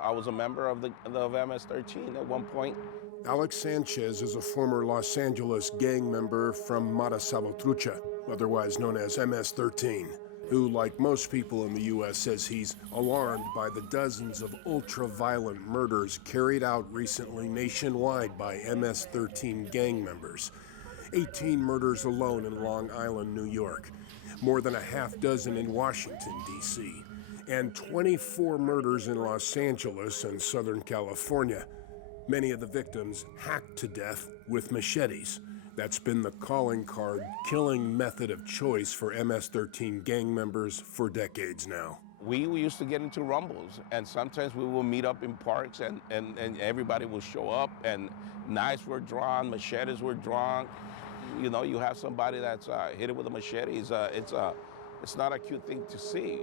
I was a member of MS-13 at one point. Alex Sanchez is a former Los Angeles gang member from Mata Salvatrucha, otherwise known as MS-13, who, like most people in the U.S., says he's alarmed by the dozens of ultra-violent murders carried out recently nationwide by MS-13 gang members. 18 murders alone in Long Island, New York, more than a half dozen in Washington, D.C., and 24 murders in Los Angeles and Southern California. Many of the victims hacked to death with machetes. That's been the calling card, killing method of choice for MS-13 gang members for decades now. We used to get into rumbles, and sometimes we will meet up in parks, and everybody will show up, and knives were drawn, machetes were drawn. You know, you have somebody that's hit it with a machete. It's not a cute thing to see.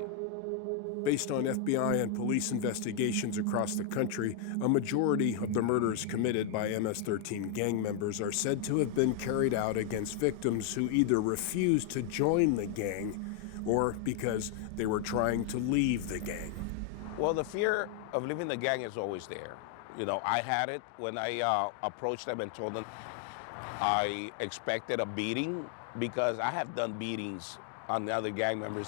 Based on FBI and police investigations across the country, a majority of the murders committed by MS-13 gang members are said to have been carried out against victims who either refused to join the gang or because they were trying to leave the gang. Well, the fear of leaving the gang is always there. You know, I had it when I approached them and told them I expected a beating, because I have done beatings on the other gang members.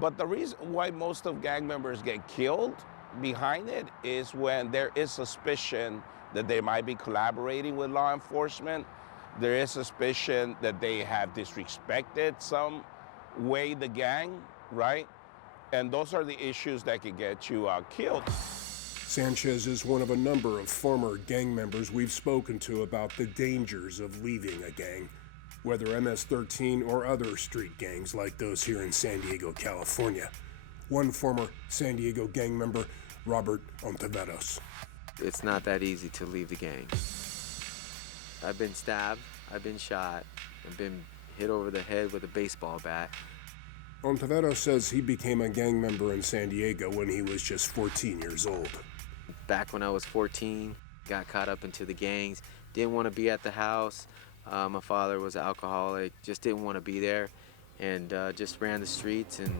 But the reason why most of gang members get killed behind it is when there is suspicion that they might be collaborating with law enforcement. There is suspicion that they have disrespected some way the gang, right? And those are the issues that could get you killed. Sanchez is one of a number of former gang members we've spoken to about the dangers of leaving a gang, whether MS-13 or other street gangs like those here in San Diego, California. One former San Diego gang member, Robert Ontiveros. It's not that easy to leave the gang. I've been stabbed, I've been shot, I've been hit over the head with a baseball bat. Ontiveros says he became a gang member in San Diego when he was just 14 years old. Back when I was 14, got caught up into the gangs, didn't want to be at the house. My father was an alcoholic, just didn't want to be there, and just ran the streets and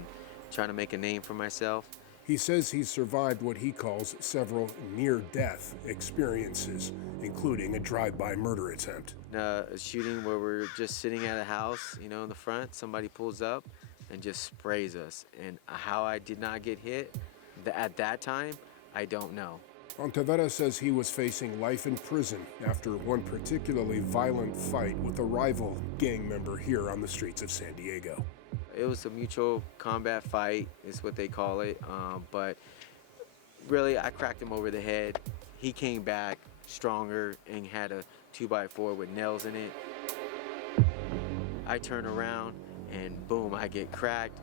trying to make a name for myself. He says he survived what he calls several near-death experiences, including a drive-by murder attempt. A shooting where we're just sitting at a house, you know, in the front, somebody pulls up and just sprays us. And how I did not get hit at that time, I don't know. Ontiveros says he was facing life in prison after one particularly violent fight with a rival gang member here on the streets of San Diego. It was a mutual combat fight, is what they call it, but really I cracked him over the head. He came back stronger and had a 2x4 with nails in it. I turn around and boom, I get cracked.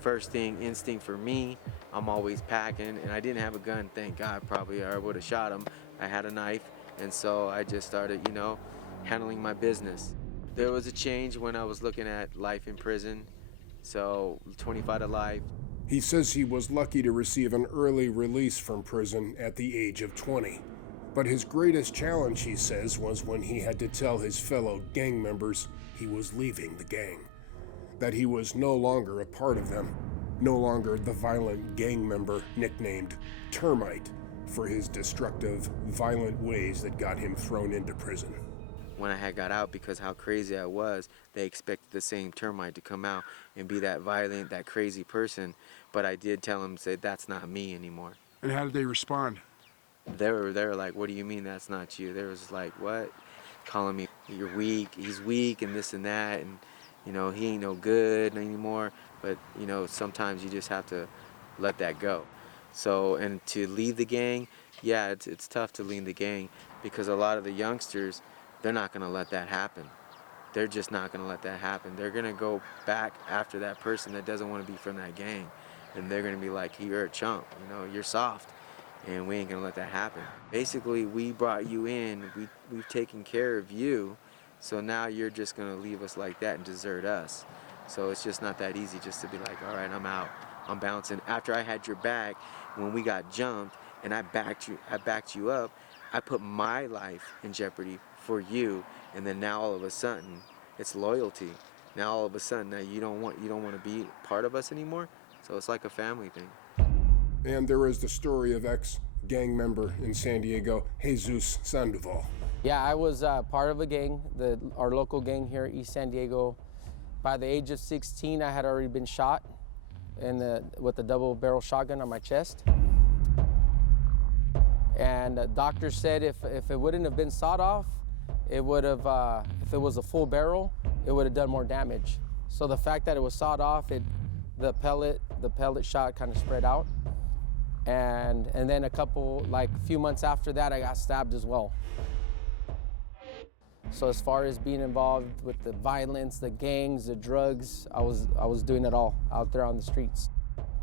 First thing, instinct for me, I'm always packing, and I didn't have a gun, thank God, probably I would have shot him. I had a knife, and so I just started, you know, handling my business. There was a change when I was looking at life in prison, so 25 to life. He says he was lucky to receive an early release from prison at the age of 20. But his greatest challenge, he says, was when he had to tell his fellow gang members he was leaving the gang, that he was no longer a part of them, no longer the violent gang member nicknamed Termite for his destructive, violent ways that got him thrown into prison. When I had got out, because how crazy I was, they expected the same Termite to come out and be that violent, that crazy person, but I did tell them, say, that's not me anymore. And how did they respond? They were like, what do you mean that's not you? They was like, what? Calling me, you're weak, he's weak, and this and that, and you know, he ain't no good anymore. But you know, sometimes you just have to let that go. So, and to leave the gang, yeah, it's tough to leave the gang, because a lot of the youngsters, they're not gonna let that happen. They're just not gonna let that happen. They're gonna go back after that person that doesn't want to be from that gang, and they're gonna be like, you're a chump, you know, you're soft, and we ain't gonna let that happen. Basically, we brought you in, we've taken care of you, so now you're just gonna leave us like that and desert us. So it's just not that easy just to be like, all right, I'm out, I'm bouncing. After I had your back, when we got jumped and I backed you up, I put my life in jeopardy for you, and then now all of a sudden, it's loyalty. Now all of a sudden, now you don't want to be part of us anymore. So it's like a family thing. And there is the story of ex-gang member in San Diego, Jesus Sandoval. Yeah, I was part of a gang, our local gang here in East San Diego. By the age of 16, I had already been shot with a double-barrel shotgun on my chest. And the doctor said if it wouldn't have been sawed off, it would have, if it was a full barrel, it would have done more damage. So the fact that it was sawed off, the pellet shot kind of spread out. And then a few months after that, I got stabbed as well. So as far as being involved with the violence, the gangs, the drugs, I was doing it all out there on the streets.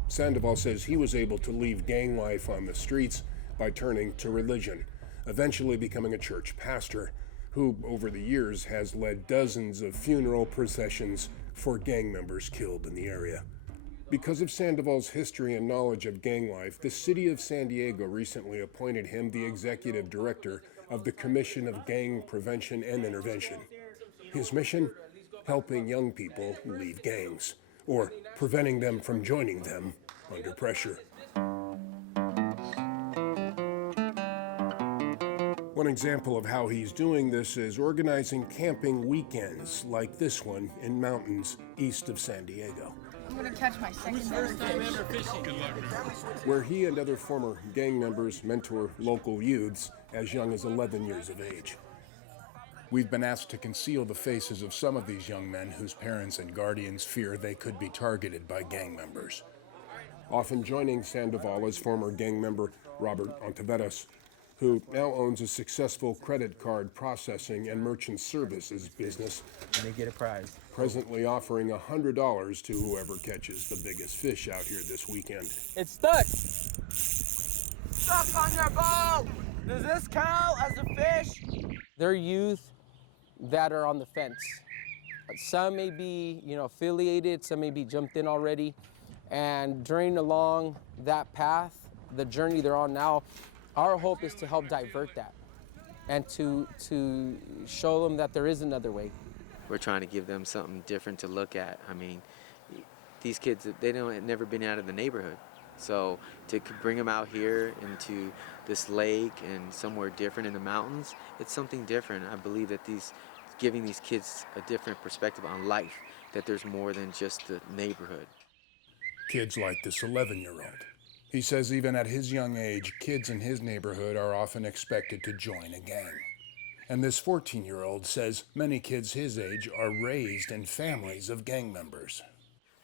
Sandoval says he was able to leave gang life on the streets by turning to religion, eventually becoming a church pastor, who over the years has led dozens of funeral processions for gang members killed in the area. Because of Sandoval's history and knowledge of gang life, the city of San Diego recently appointed him the executive director of the Commission of Gang Prevention and Intervention. His mission? Helping young people leave gangs, or preventing them from joining them under pressure. One example of how he's doing this is organizing camping weekends like this one in mountains east of San Diego. I'm gonna catch my second fish. Where he and other former gang members mentor local youths as young as 11 years of age. We've been asked to conceal the faces of some of these young men whose parents and guardians fear they could be targeted by gang members. Often joining Sandoval is former gang member Robert Ontiveros, who now owns a successful credit card processing and merchant services business. And they get a prize. Presently offering $100 to whoever catches the biggest fish out here this weekend. It's stuck. Stuck on your boat! Does this count as a fish? They're youth that are on the fence. Some may be, affiliated, some may be jumped in already. And during along that path, the journey they're on now, our hope is to help divert that and to show them that there is another way. We're trying to give them something different to look at. I mean, these kids, they have never been out of the neighborhood. So to bring them out here into this lake and somewhere different in the mountains, it's something different. I believe that giving these kids a different perspective on life, that there's more than just the neighborhood. Kids like this 11-year-old. He says even at his young age, kids in his neighborhood are often expected to join a gang. And this 14-year-old says many kids his age are raised in families of gang members.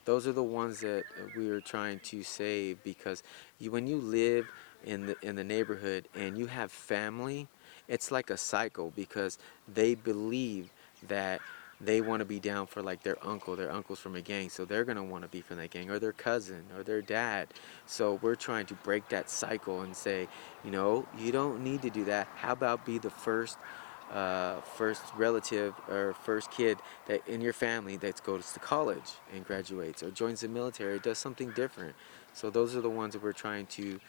Those are the ones that we are trying to save, because when you live in the neighborhood and you have family, it's like a cycle, because they believe that they want to be down for like their uncle's from a gang, so they're going to want to be from that gang, or their cousin, or their dad. So we're trying to break that cycle and say, you don't need to do that. How about be the first relative or first kid that in your family that goes to college and graduates or joins the military or does something different. So those are the ones that we're trying to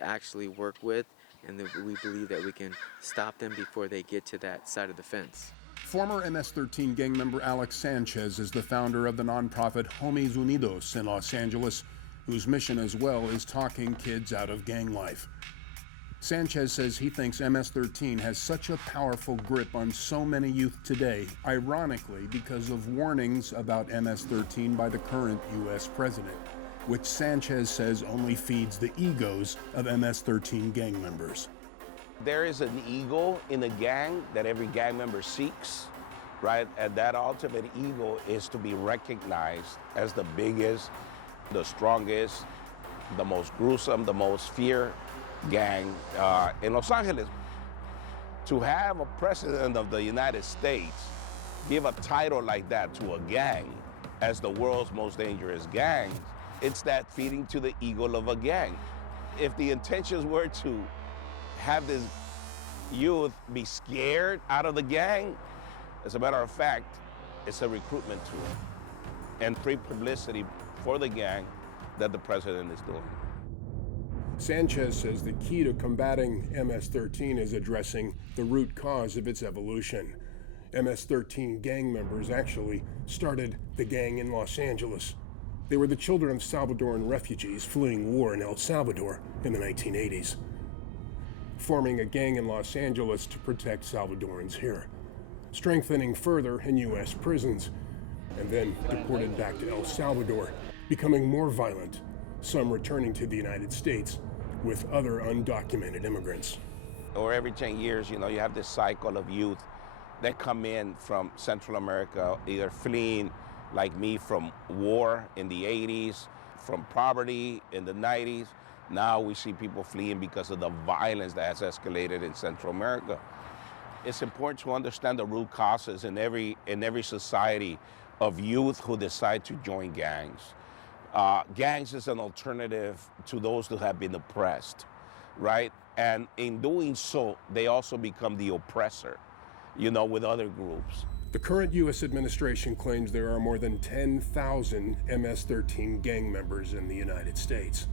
actually work with, and that we believe that we can stop them before they get to that side of the fence. Former MS-13 gang member Alex Sanchez is the founder of the nonprofit Homies Unidos in Los Angeles, whose mission as well is talking kids out of gang life. Sanchez says he thinks MS-13 has such a powerful grip on so many youth today, ironically because of warnings about MS-13 by the current U.S. president, which Sanchez says only feeds the egos of MS-13 gang members. There is an ego in the gang that every gang member seeks, right? And that ultimate ego is to be recognized as the biggest, the strongest, the most gruesome, the most feared gang in Los Angeles. To have a president of the United States give a title like that to a gang as the world's most dangerous gang, it's that feeding to the ego of a gang. If the intentions were to have this youth be scared out of the gang, as a matter of fact, it's a recruitment tool and free publicity for the gang that the president is doing. Sanchez says the key to combating MS-13 is addressing the root cause of its evolution. MS-13 gang members actually started the gang in Los Angeles. They were the children of Salvadoran refugees fleeing war in El Salvador in the 1980s, forming a gang in Los Angeles to protect Salvadorans here, strengthening further in U.S. prisons, and then deported back to El Salvador, becoming more violent, some returning to the United States with other undocumented immigrants. Or every 10 years, you have this cycle of youth that come in from Central America, either fleeing, like me, from war in the 80s, from poverty in the 90s. Now we see people fleeing because of the violence that has escalated in Central America. It's important to understand the root causes in every society of youth who decide to join gangs. Gangs is an alternative to those who have been oppressed, right? And in doing so, they also become the oppressor, with other groups. The current U.S. administration claims there are more than 10,000 MS-13 gang members in the United States,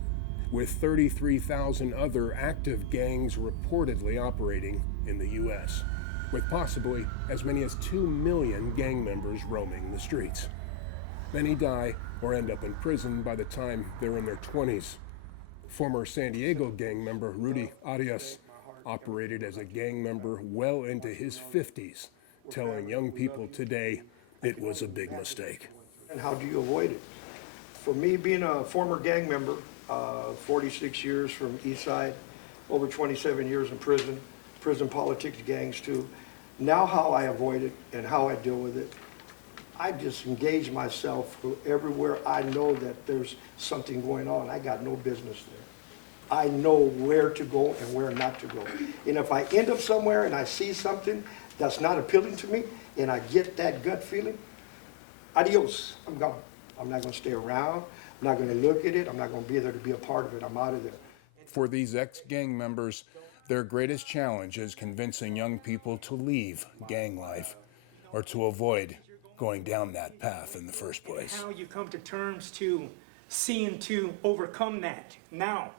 with 33,000 other active gangs reportedly operating in the U.S., with possibly as many as 2 million gang members roaming the streets. Many die or end up in prison by the time they're in their 20s. Former San Diego gang member Rudy Arias operated as a gang member well into his 50s, telling young people today it was a big mistake. And how do you avoid it? For me, being a former gang member, 46 years from East Side, over 27 years in prison politics, gangs too. Now how I avoid it and how I deal with it, I just engage myself everywhere I know that there's something going on. I got no business there. I know where to go and where not to go. And if I end up somewhere and I see something that's not appealing to me and I get that gut feeling, adios, I'm gone. I'm not gonna stay around. I'm not gonna look at it. I'm not gonna be there to be a part of it. I'm out of there. For these ex-gang members, their greatest challenge is convincing young people to leave gang life or to avoid going down that path in the first place. How you come to terms to seeing to overcome that now.